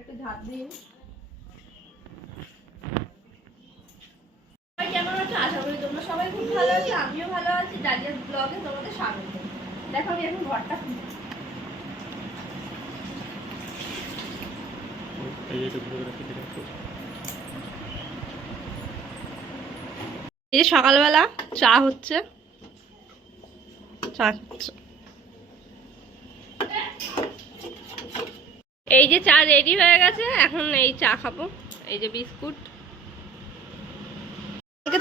একটু ঝাঁপ দিন। কেমন আছো? আশা করি তোমরা সবাই খুব ভালো আছো, আমিও ভালো আছি। ডালিয়াস ব্লগে তোমাদের স্বাগত। দেখো আমি এখন ঘরটা এই সকালবেলা চা হচ্ছে, চা হচ্ছে। এই যে চা রেডি হয়ে গেছে, এখন এই চা খাবো। এই যে বিস্কুট,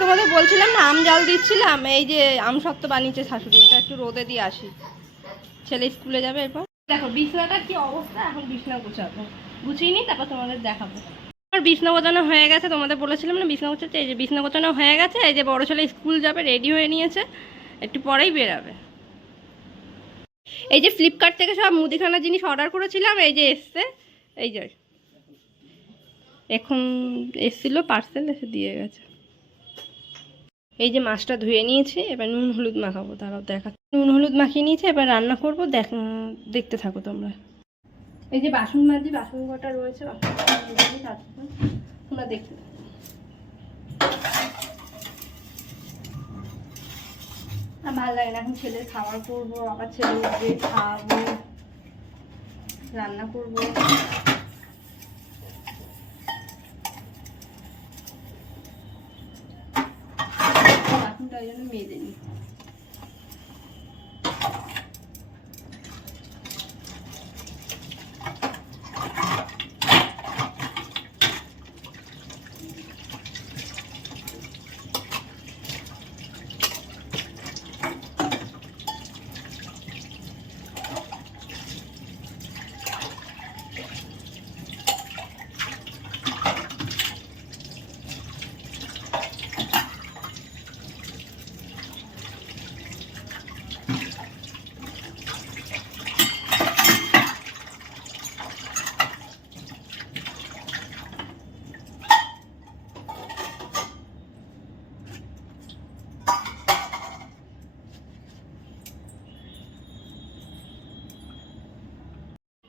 তোমাদের বলছিলাম না আম জাল দিচ্ছিলাম, এই যে আম সত্ত্ব বানিয়েছে শাশুড়ি, এটা একটু রোদে দিয়ে আসি, ছেলে স্কুলে যাবে এরপর। দেখো বিছনাটার কি অবস্থা, এখন বিছনা গুছাবো, গুছিয়ে নিই তারপর তোমাদের দেখাবো। আমার বিছনা গোছানো হয়ে গেছে, তোমাদের বলেছিলাম না বিছনা গোছাচ্ছে। এই যে বিছনা গোছানো হয়ে গেছে, এই যে বড় ছেলে স্কুল যাবে, রেডি হয়ে নিয়েছে, একটু পরেই বেরাবে। এই যে ফ্লিপকার্ট থেকে সব মুদিখানার জিনিস অর্ডার করেছিলাম, এই যে এসছে, এই যে এখন এসছিল পার্সেল, এসে দিয়ে গেছে। এই যে মাছটা ধুয়ে নিয়েছি, এবার নুন হলুদ মাখাবো, তারাও দেখা। নুন হলুদ মাখিয়ে নিয়েছি, এবার রান্না করবো, দেখতে থাকো তোমরা। এই যে বাসন মাজি, বাসন কটা রয়েছে, তোমরা দেখতে থাকো। ভালো লাগে না, এখন ছেলের খাবার করবো, আবার ছেলে উঠবে, খাওয়াবো, রান্না করবো। বাসনটা ওই জন্য মেজে নিই।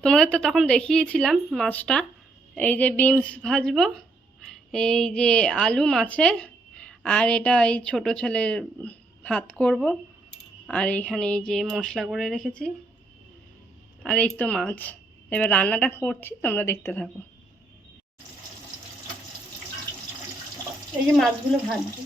তোমাদের তো তখন দেখিয়েছিলাম মাছটা। এই যে বিনস ভাজবো, এই যে আলু মাছের, আর এটা এই ছোট ছেলের ভাত করব, আর এখানে এই যে মশলা করে রেখেছি, আর এই তো মাছ। এবার রান্নাটা করছি, তোমরা দেখতে থাকো। এই যে মাছগুলো ভাজছি।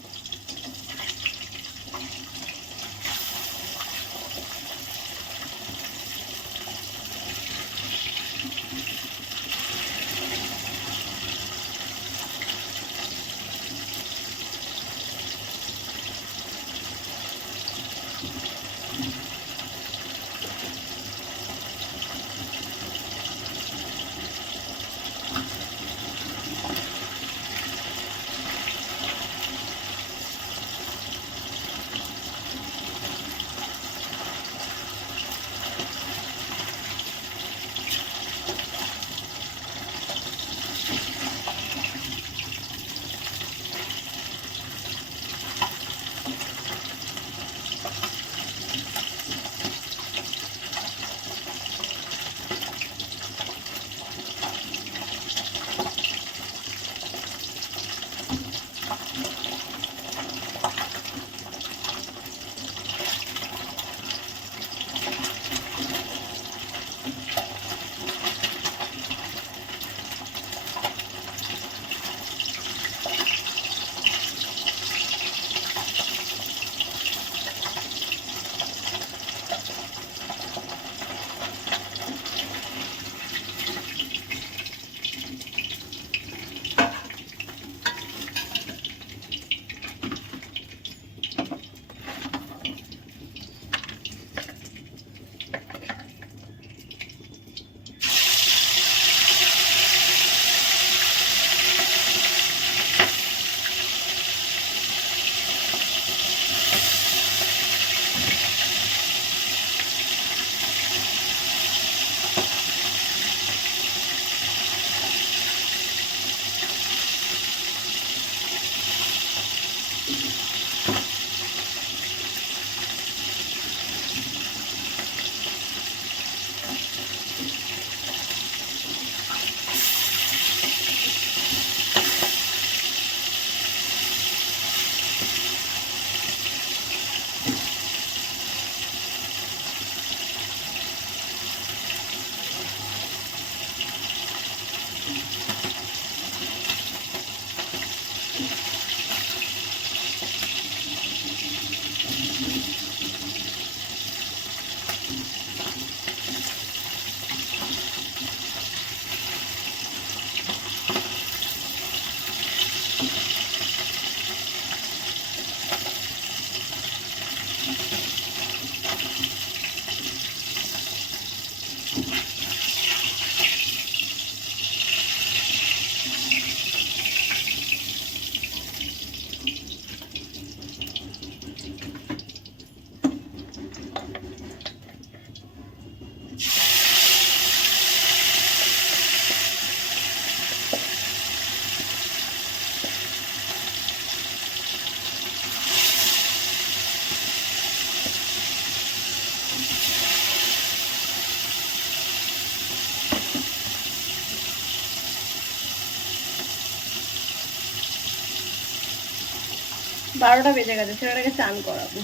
12টা বেজে গেছে, ছেলেটাকে চান করাবো।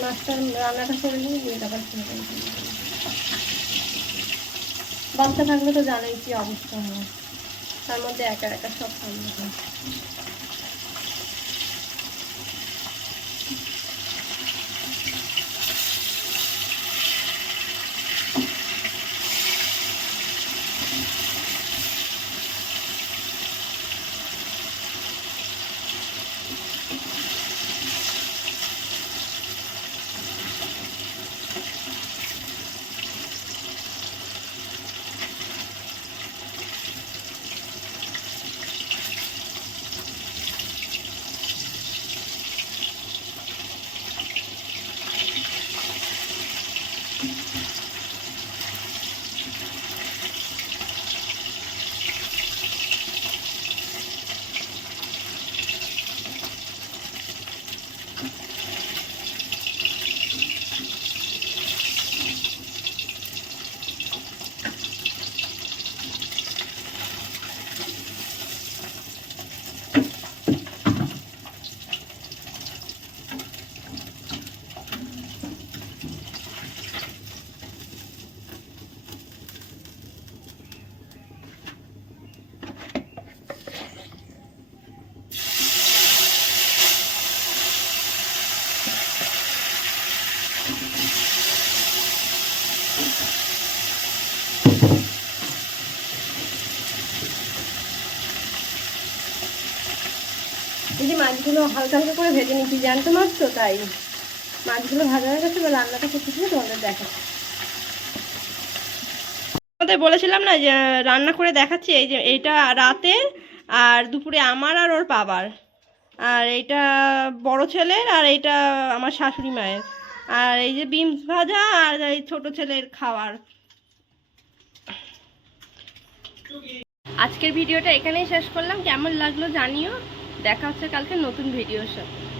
মাছটার রান্নাটা করে নিয়ে তারপর বাচ্চা থাকলে তো জানোই কি অবস্থা হয়, তার মধ্যে একা একা সব সামলাতে হয়। এই যে মাছগুলো হালকা হালকা করে ভেজে নিচ্ছি, জ্যান্ত মাছ তো তাই মাছগুলো ভাজা হয়ে গেছে। এবার রান্নাটা করতেছি, তোমাদের দেখাচ্ছি। তোমাদের বলেছিলাম না যে রান্না করে দেখাচ্ছি। এই যে এইটা রাতের, আর দুপুরে আমার আর ওর বাবার, আর এইটা বড় ছেলের, আর এইটা আমার শাশুড়ি মায়ের, আর এই যে বিনস ভাজা, আর এই ছোট ছেলের খাওয়ার। আজকের ভিডিওটা এখানেই শেষ করলাম। কেমন লাগলো জানিও। দেখা হচ্ছে কালকে নতুন ভিডিওর সাথে।